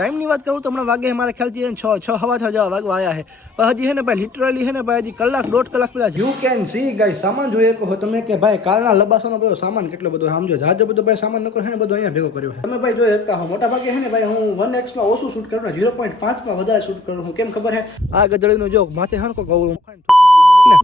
Time की बात करूँ तो हमने वागे हमारे ख्याल थी 6 हवा 6 જેવા વાગવા આયા है पर हजी है भाई लिटरली है भाई हजी कलाक 1.5 કલાક पहला यू कैन सी गाइस सामान જોઈએ કહો તમે કે ભાઈ કાલના લબાસોનો બધો સામાન કેટલો બધો સમજો જાજો બધો ભાઈ સામાન નકર હે ને બધો અહીંયા ભેગો કર્યો છે તમે ભાઈ જોઈ શકતા હો મોટા ભાગે હે ને ભાઈ હું 1x માં ઓછું શૂટ કરું ને 0.5 માં વધારે શૂટ કરું હું કેમ ખબર હે આ ગધડીનો જો માથે હણકો ગવળું ને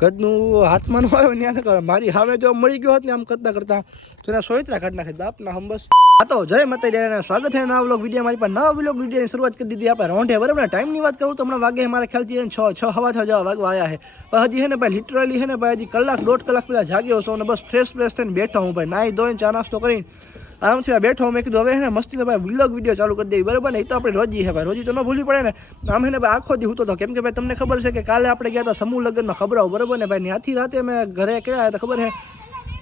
ગદનું હાથમાં નો આવ્યો ને કરે મારી હાવે જો મળી ગયો હોત ને આમ કરતા કરતા તો એના સોયત્રા કાઢ નાખે બાપના હમ બસ હા તો જય માતાજી સ્વાગત છે નવા વ્લોગ વિડીયો મારી પાસે નવા વ્લોગ વિડીયોની શરૂઆત કરી દીધી આપણે રોંઢે બરાબર ને ટાઈમની વાત કરું તો હમણાં વાગે મારા ખ્યાલથી 6 હવા 6 જેવા વાગવા આવ્યા છે પણ હજી છે ને ભાઈ લિટરલી છે ને ભાઈ હજી કલાક 1.5 કલાક પહેલાં જાગ્યો છું અને બસ ફ્રેશ થઈને બેઠો હું ભાઈ નાહી ધોઈને ચા નાસ્તો કરીને આરામથી બેઠો મેં કીધું હવે છે ને મસ્તીને ભાઈ વ્લોગ વિડીયો ચાલુ કરી દેવી બરાબર ને એ તો આપણે રોજી છે ભાઈ રોજી તો ન ભૂલવી પડે ને આમ છે ને ભાઈ આખો દી હું તો કેમ કે ભાઈ તમને ખબર છે કે કાલે આપણે ગયા હતા સમૂહ લગ્નમાં ખબર બરાબર ને ભાઈ ત્યાંથી રાતે મેં ઘરે ક્યાં હતા ખબર છે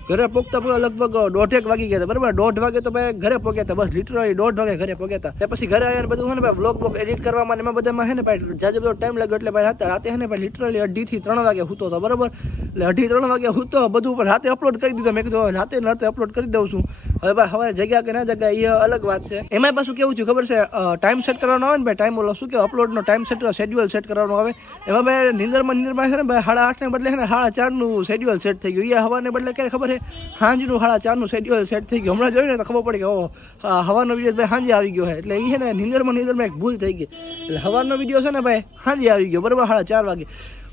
ઘરે પહોંચતા લગભગ 1:30 વાગી ગયા હતા બરાબર 1:30 વાગે તો ભાઈ ઘરે પહોંચ્યા હતા બસ લિટરલી 1:30 વાગે ઘરે પહોંચ્યા હતા પછી ઘરે આવ્યા ને બધું છે ને ભાઈ વ્લોગ એડિટ કરવામાં એમાં બધામાં છે ને ભાઈ જાજો બધો ટાઈમ લાગ્યો એટલે ભાઈ રાતે છે ને ભાઈ લિટરલી 2:30 થી 3 વાગે સૂતો હતો બરાબર એટલે 2:30 3 વાગે સૂતો બધું પણ રાતે અપલોડ કરી દીધો મેં કીધું રાતે અપલોડ કરી દઉં છું હવે ભાઈ સવારે જગ્યા કે ના જગ્યા એ અલગ વાત છે એમાં પાછું કેવું છે ખબર છે ટાઈમ સેટ કરવાનો આવે ને ભાઈ ટાઈમ ઓલો શું કે અપલોડનો ટાઈમ સેટ શેડ્યુલ સેટ કરવાનો આવે એમાં ભાઈ નીંદરમાં છે ને ભાઈ 8:30 ને બદલે છે ને 4:30 નું શેડ્યુલ સેટ થઈ ગયું એ હવાને બદલે ક્યારે ખબર છે સાંજનું 4:30 નું શેડ્યુલ સેટ થઈ ગયું હમણાં જોયું ને તો ખબર પડી કે ઓ હવાનો વિડીયો ભાઈ સાંજે આવી ગયો છે એટલે એ છે ને નીંદરમાં એક ભૂલ થઈ ગઈ એટલે હવાનો વિડીયો છે ને ભાઈ સાંજે આવી ગયો બરાબર 4:30 વાગે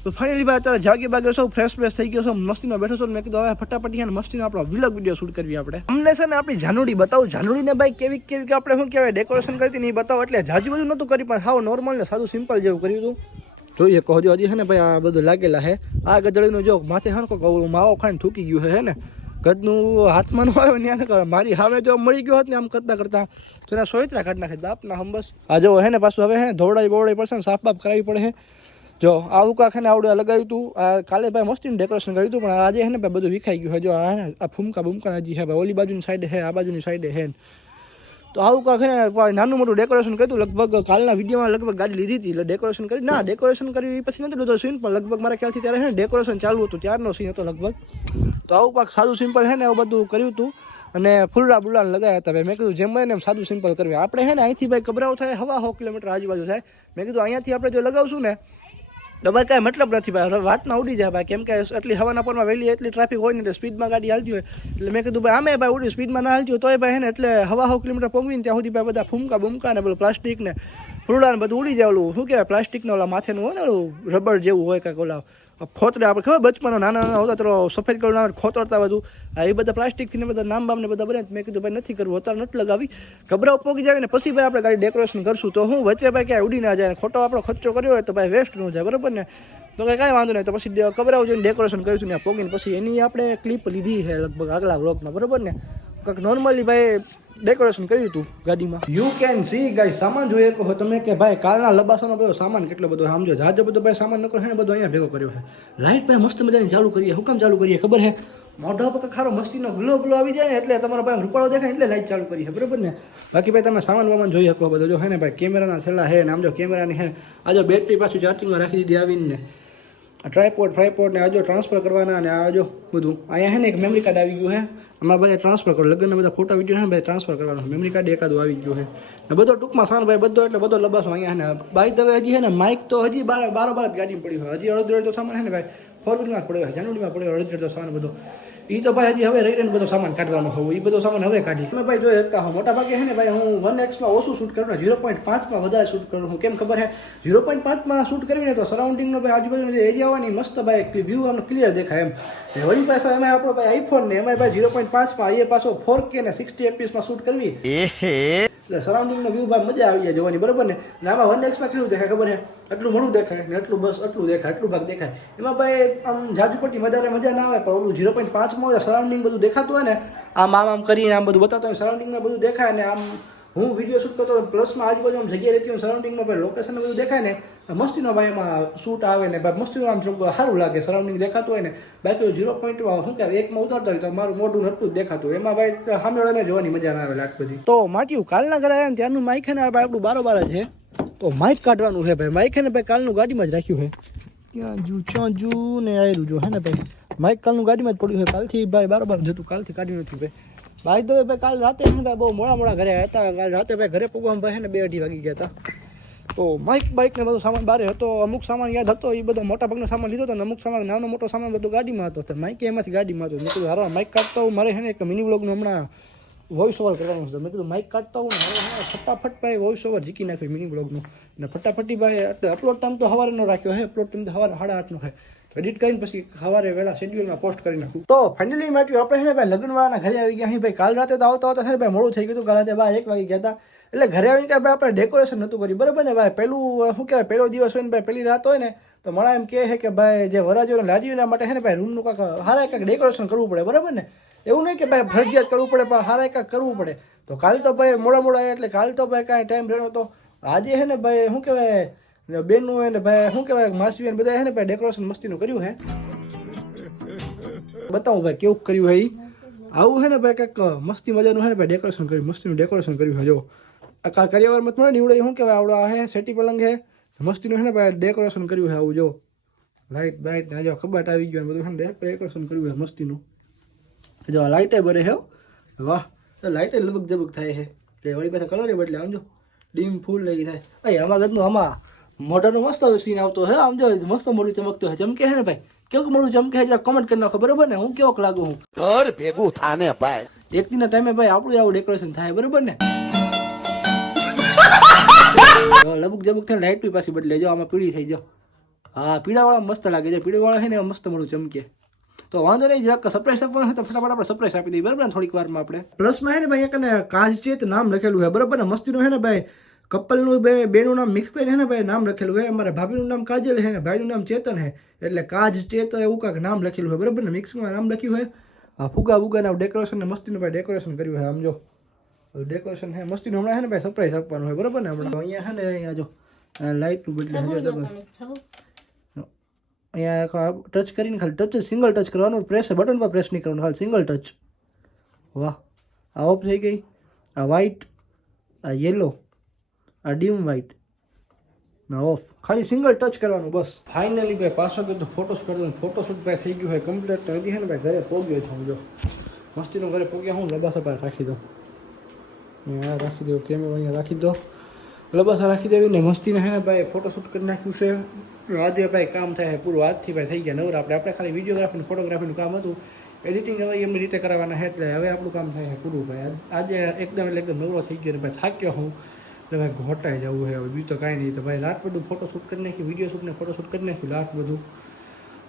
તો ફાઇનલી ભાઈ અત્યારે જાગી બાગ્યો છો ફ્રેશ થઈ ગયો છો મસ્તીનો બેઠો છો મેં કીધું હવે ફટાફટ ને મસ્તીનો આપણો વ્લોગ વિડીયો શૂટ કરવી આપણે અમને છે ને આપણી જાનુડી બતાવું જાનુડીને ભાઈ કેવી કે આપણે શું કહેવાય ડેકોરેશન કરતી નહીં બતાવો એટલે જાજુ બધું નહોતું કરી પણ સાવ નોર્મલ ને સાદું સિમ્પલ જેવું કર્યું હતું જોઈએ કહો હજી છે ને ભાઈ આ બધું લાગેલા છે આ ગધડીનું જો માથે હણકો ગવળું માવો ખાઈને થૂકી ગયું છે ને ગદનું હાથમાં નો આવ્યો ને કરે મારી હાવે જો મળી ગયો હોત ને આમ કરતા કરતા તો એના સોયત્રા કાઢ નાખે બાપના હમ બસ આ જો હે ને પાછું હવે હે ધોવડાઈ બોવડાઈ પડશે ને સાફ બાફ કરાવી પડે છે જો આ ઉકા ખાને આવડે લગાવ્યું હતું આ કાલે ભાઈ મસ્તીનું ડેકોરેશન કર્યું હતું પણ આજે હે ને ભાઈ બધું વિખાઈ ગયું છે જો આ ફૂમકા બૂમકા હજી છે ભાઈ ઓલી બાજુની સાઈડે છે આ બાજુની સાઈડે છે તો આવું કાંક ને નાનું મોટું ડેકોરેશન કર્યું લગભગ કાલના વિડીયોમાં લગભગ ગાડી લીધી હતી એટલે ડેકોરેશન કરી ના ડેકોરેશન કર્યું એ પછી નથી લીધો સીન પણ લગભગ મારા ખ્યાલથી ત્યારે છે ને ડેકોરેશન ચાલુ હતું ત્યારનો સીન હતો લગભગ તો આવું કાંક સાદું સિમ્પલ છે ને એવું બધું કર્યું હતું અને ફૂલડા બુલાને લગાવ્યા હતા ભાઈ મેં કીધું જેમ બને એમ સાદું સિમ્પલ કરવી આપણે છે ને અહીંથી ભાઈ કબરાવ થાય 1.5 કિલોમીટર આજુબાજુ થાય મેં કીધું અહીંયાથી આપણે જો લગાવશું ને ડબલ કાંઈ મતલબ નથી ભાઈ હવે વાતના ઉડી જાય ભાઈ કેમ કે એટલી હવાના પરમાં વહેલી એટલી ટ્રાફિક હોય ને એટલે સ્પીડમાં ગાડી હાલતી હોય એટલે મેં કીધું ભાઈ આમે ભાઈ ઉડી સ્પીડમાં ના હાલતી હોય તોય ભાઈ હે ને એટલે 1.5 કિલોમીટર પહોંચીને ત્યાં સુધી ભાઈ બધા ફૂમકા બૂમકા ને બધું પ્લાસ્ટિક ને ફૂલડા ને બધું ઉડી જાય ઓલું શું કહેવાય પ્લાસ્ટિકનો ઓલા માથેનું હોય ને ઓલું રબર જેવું હોય કાંઈક ઓલા ખોતરે આપણે ખબર બચપનમાં નાના હોતા તો સફેદ કલરના ખોતરતા બધું એ બધા પ્લાસ્ટિકથી ને બધા નામ બામને બધા બને મેં કીધું ભાઈ નથી કરવું અત્યારે નથી લગાવી ગભરાવ પોગી જાય ને પછી ભાઈ આપણે ગાડી ડેકોરેશન કરશું તો હું વચ્ચે ભાઈ ક્યાંય ઉડી ના જાય ખોટો આપણો ખર્ચો કર્યો હોય તો ભાઈ વેસ્ટ ન જાય બરાબર ને તો કાંઈ વાંધો નહીં તો પછી કબરાવ જોઈને ડેકોરેશન કર્યું ને પોગીને પછી એની આપણે ક્લિપ લીધી છે લગભગ આગલા વ્લોગમાં બરાબર ને કંઈક નોર્મલી ભાઈ ડેકોરેશન કર્યું હતું ગાડીમાં યુ કેન સી ગાઈસ સામાન જોઈએ કહો તમે કે ભાઈ કાલના લબાસોનો બધો સામાન કેટલો બધો સમજો જાજો બધો ભાઈ સામાન નકર છે ને બધો અહીંયા ભેગો કર્યો છે લાઈટ ભાઈ મસ્ત મજાની ચાલુ કરીએ હુકમ ચાલુ કરીએ ખબર છે મોઢા પર ખારો મસ્તીનો ગ્લો આવી જાય ને એટલે તમારો ભાઈ રૂપાળો દેખાય એટલે લાઈટ ચાલુ કરી છે બરાબર ને બાકી ભાઈ તમે સામાન જોઈ શકો બધો જો છે ને ભાઈ કેમેરાના છેલ્લા છે ને આમ જો કેમેરાની છે આ જો બેટરી પાછું ચાર્જિંગમાં રાખી દીધી આવીને ને ટ્રાયપોડ ને આ જો ટ્રાન્સફર કરવાના અને આ જો બધું અહીંયા છે ને એક મેમરી કાર્ડ આવી ગયું છે અમારે બધા ટ્રાન્સફર કરો લગ્નના બધા ફોટા વિડીયો છે ને બધા ટ્રાન્સફર કરવાનું મેમરી કાર્ડ એકાદું આવી ગયું છે ને બધો ટૂંકમાં સામાન ભાઈ બધો એટલે બધો લબાસો અહીંયા છે ને બાઈક હવે હજી છે ને માઇક તો હજી બાર જ ગાડીમાં પડ્યું હોય હજી અડધો અડધો સામાન છે ને ભાઈ 4-વ્હીલમાં પડ્યો હોય જાનુડીમાં પડ્યો અડધો અડધો સામાન બધો એ તો ભાઈ હજી હવે રહીને બધો સામાન કાઢવાનો હોય એ બધો સામાન હવે કાઢી તમે ભાઈ જોઈ શકતા હો મોટા ભાગે છે ને ભાઈ હું 1x માં ઓછું શૂટ કરું ને 0.5 માં વધારે શૂટ કરું હું કેમ ખબર છે 0.5 માં શૂટ કરવી ને તો સરાઉન્ડિંગનો ભાઈ આજુબાજુનો જે એરિયા હોય ને મસ્ત ભાઈ વ્યૂ આમ ક્લિયર દેખાય એમ વળી પાછા એમાં આપણો ભાઈ આઈફોન ને એમાં ભાઈ 0.5 માં એ પાછો 4K ને 60 fps માં શૂટ કરવી એટલે સરાઉન્ડિંગનો વ્યૂ ભાઈ મજા આવી જાય જોવાની બરાબર ને આમાં 1x માં કેવું દેખાય ખબર છે એટલું મોડું દેખાય ને એટલું બસ એટલું દેખાય એટલું ભાગ દેખાય એમાં ભાઈ આમ જાજુ પડતી મજા ના આવે પણ ઓલું 0.5 માં સરાઉન્ડિંગ બધું દેખાતું હોય ને આમ કરીને આમ બધું બતાવતો હોય સરાઉન્ડિંગમાં બધું દેખાય ને આમ હું વિડીયો શૂટ કરતો પ્લસમાં આજુબાજુ આમ જગ્યાએ રહેતી હોય સરાઉન્ડિંગમાં ભાઈ લોકેશન બધું દેખાય ને મસ્તીનો ભાઈ એમાં શૂટ આવે ને ભાઈ મસ્તીનું આમ સારું લાગે સરાઉન્ડિંગ દેખાતું હોય ને બાકી 0.1 શું કહેવાય 1 માં ઉતારતા હોય તો મારું મોઢું નટું જ દેખાતું હોય એમાં ભાઈ સામેવાળાને જોવાની મજા ના આવે લાટ બધી તો માટ્યું કાલના ઘરે આવ્યા ને ત્યારનું માઇક છે ને ભાઈ આપણું બારોબાર છે તો માઇક કાઢવાનું છે ભાઈ માઇક છે ને ભાઈ કાલનું ગાડીમાં જ રાખ્યું છે ક્યાં જુ ને આયરું જો હે ને ભાઈ માઇક કાલનું ગાડીમાં જ પડ્યું છે કાલથી ભાઈ બારોબાર જતું કાલથી કાઢ્યું નથી ભાઈ ભાઈ તો ભાઈ કાલ રાતે હે ભાઈ બહુ મોડા ઘરે હતા. કાલ રાતે ભાઈ ઘરે પૂગવામાં ભાઈ ને 2-2:30 વાગી ગયા હતા. તો બાઇક ને બધું સામાન બારે હતો. અમુક સામાન યાદ હતો એ બધો મોટા ભાગનો સામાન લીધો હતો ને અમુક સામાન નાનો મોટો સામાન બધું ગાડીમાં હતો. તો માઇક એમાંથી ગાડીમાં હતો. મેં કીધું હારા માઇક કાઢતા હું મારે છે ને એક મિની વ્લોગનું હમણાં વોઇસ ઓવર કરવાનું છે. મેં કીધું માઇક કાઢતા હું ને ફટાફટ ભાઈ વોઇસ ઓવર જીકી નાખ્યું મિની વ્લોગનું ને ફટાફટી ભાઈ અપલોડ ટાઈમ તો સવારે નો રાખ્યો હે. અપલોડ ટાઈમ તો સવારે 8:30નો છે. એડિટ કરીને પછી સવારે વહેલા શેડ્યુલમાં પોસ્ટ કરી નાખું. તો ફાઇનલી માટે આપણે છે ને ભાઈ લગ્નવાળાના ઘરે આવી ગયા અહીં ભાઈ. કાલ રાતે તો આવતા છે ને ભાઈ મોડું થઈ ગયું. કાલ રાતે ભાઈ 1 વાગી ગયા હતા. એટલે ઘરે આવીને કે ભાઈ આપણે ડેકોરેશન નહોતું કર્યું બરાબર ને ભાઈ. પેલું શું કહેવાય પહેલો દિવસ હોય ને ભાઈ પહેલી રાત હોય ને તો મારા એમ કહે છે કે ભાઈ જે વરાજો લાડીઓના માટે છે ને ભાઈ રૂમનું કાંઈક હારા કાંઈક ડેકોરેશન કરવું પડે બરાબર ને. એવું નહીં કે ભાઈ ફરજિયાત કરવું પડે પણ હારા કાંઈક કરવું પડે. તો કાલ તો ભાઈ મોડા આવ્યા એટલે કાલ તો ભાઈ કાંઈ ટાઈમ રહ્યો તો આજે છે ને ભાઈ શું કહેવાય બેનનું હોય ને ભાઈ શું કહેવાય માસી બધા છે ને ભાઈ ડેકોરેશન મસ્તીનું કર્યું છે. બતાવું ભાઈ કેવું કર્યું હે. આવું છે ને ભાઈ કંઈક મસ્તી મજાનું છે ને ભાઈ ડેકોરેશન કર્યું. મસ્તીનું ડેકોરેશન કર્યું છે. જો આ કાલ કરિયાવરમાં મળે નીવડે શું કહેવાય આવડો હે સેટી પલંગ છે મસ્તીનું છે ને ભાઈ ડેકોરેશન કર્યું છે. આવું જો લાઇટ બાઇટ ને જો કબાટ આવી ગયો બધું છે ને ડેકોરેશન કર્યું છે મસ્તીનું. જો લાઇટે બરે છે વાહ. લાઇટે લબક જબક થાય છે એટલે વળી પાછા કલરે બદલે આમ જો ડીમ ફૂલ લઈ થાય. ભાઈ આમાં ગદનું આમાં મોઢાનો મસ્ત સીન આવતો છે. આમ જો મસ્ત મોડું ચમકતો છે. ચમકે છે ને ભાઈ કેવું મોડું ચમકે છે જરા કમેન્ટ કરી નાખો બરાબર ને. હું કેવોક લાગુ હું ઘર ભેગું થાને ભાઈ. એક દિનના ટાઈમે ભાઈ આપણું આવું ડેકોરેશન થાય બરાબર ને. લબુક જબુક થાય લાઇટ બી પાછી બદલે. જો આમાં પીળી થઈ જાઓ. હા પીળાવાળા મસ્ત લાગે છે. પીળાવાળા છે ને મસ્ત મોડું ચમકે. તો વાંધો નહીં જરાક સરપ્રાઈઝ આપવાનું હોય તો ફટાફટ આપણે સરપ્રાઈઝ આપી દઈએ બરાબર ને થોડીક વારમાં આપણે. પ્લસમાં છે ને ભાઈ એક કાજ ચેત નામ લખેલું છે બરાબર ને. મસ્તીનું છે ને ભાઈ કપલનું બેનું નામ મિક્સ કરીને છે ને ભાઈ નામ લખેલું છે. અમારા ભાભીનું નામ કાજલ છે ને ભાઈનું નામ ચેતન છે એટલે કાજ ચેત એવું કાંઈક નામ લખેલું છે બરાબર ને. મિક્સમાં નામ લખ્યું છે. ફુગા બુગાના ડેકોરેશન ને મસ્તીનું ભાઈ ડેકોરેશન કર્યું છે. આમ જો ડેકોરેશન છે મસ્તીનું. હમણાં છે ને ભાઈ સરપ્રાઈઝ આપવાનું હોય બરાબર ને. હમણાં અહીંયા છે ને અહીંયા જો લાઇટનું બદલે અહીંયા ટચ કરીને ખાલી ટચ સિંગલ ટચ કરવાનું. પ્રેસ બટન પર પ્રેસ નહીં કરવાનું ખાલી સિંગલ ટચ. વાહ આ ઓફ થઈ ગઈ. આ વ્હાઈટ આ યલો આ ડીમ વ્હાઈટ ના ઓફ. ખાલી સિંગલ ટચ કરવાનું બસ. ફાઇનલી ભાઈ પાછો તો ફોટોશૂટ કરતો. ફોટોશૂટ ભાઈ થઈ ગયું હોય કમ્પ્લીટ. હજી છે ને ભાઈ ઘરે પોગ્યો છું જો મસ્તીનું ઘરે પોગ્યા હું લબાસા ભાઈ રાખી દો. અહીંયા રાખી દો કેમેરો અહીંયા રાખી દો. લબાસા રાખી દેવી ને મસ્તીને છે ને ભાઈ ફોટોશૂટ કરી નાખ્યું છે. આજે ભાઈ કામ થાય પૂરું આજથી ભાઈ થઈ ગયા નવરા. આપણે ખાલી વિડીયોગ્રાફી ફોટોગ્રાફીનું કામ હતું. એડિટિંગ હવે એમની રીતે કરવાના છે એટલે હવે આપણું કામ થાય પૂરું ભાઈ. આજે એકદમ નવરો થઈ ગયો ને ભાઈ થાક્યો હું એટલે ભાઈ ઘોટાઈ જવું છે હવે બીજું તો કાંઈ નહીં. તો ભાઈ રાત બધું ફોટોશૂટ કરી નાખ્યું વિડીયો શૂટ ને ફોટોશૂટ કરી નાખ્યું લાટ બધું.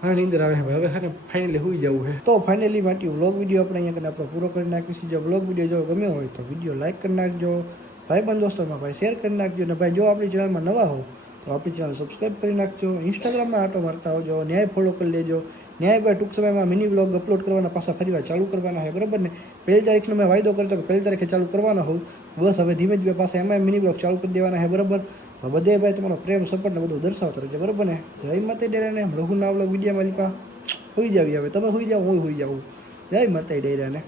હા નીંદર આવે છે ભાઈ હવે છે ફાઇનલી હોઈ જવું છે. તો ફાઇનલી માટે વ્લોગ વિડીયો આપણે અહીંયા આપણે પૂરો કરી નાખીશું. જો વ્લોગ વિડીયો જો ગમ્યો હોય તો વિડીયો લાઇક કરી નાખજો. ભાઈબંધ દોસ્તોમાં ભાઈ શેર કરી નાખજો. ને ભાઈ જો આપણી ચેનલમાં નવા હો તો આપણી ચેનલ સબસ્ક્રાઈબ કરી નાખજો. ઇન્સ્ટાગ્રામમાં આટો મારતા હોજો. ન્યાય ફોલો કરી લેજો. ન્યાય ભાઈ ટૂંક સમયમાં મિની વ્લોગ અપલોડ કરવાના પાછા ફરીવાર ચાલુ કરવાના છે બરાબર ને. 1 તારીખનો મેં વાયદો કરતો કે 1 તારીખે ચાલુ કરવાના હોઉં. બસ હવે ધીમે ધીમે પાછા એમાં મિની વ્લોગ ચાલુ કરી દેવાના છે બરાબર. બધે ભાઈ તમારો પ્રેમ સપોર્ટ ને બધું દર્શાવતો રહેજો બરાબર ને. જય માતા ડેરાને રઘુના વ્લોગ વિડીયોમાં લીપા હોઈ જાવી હવે તમે હોઈ જાઓ હું હોઈ જાઉં. જય માતા ડેરાને.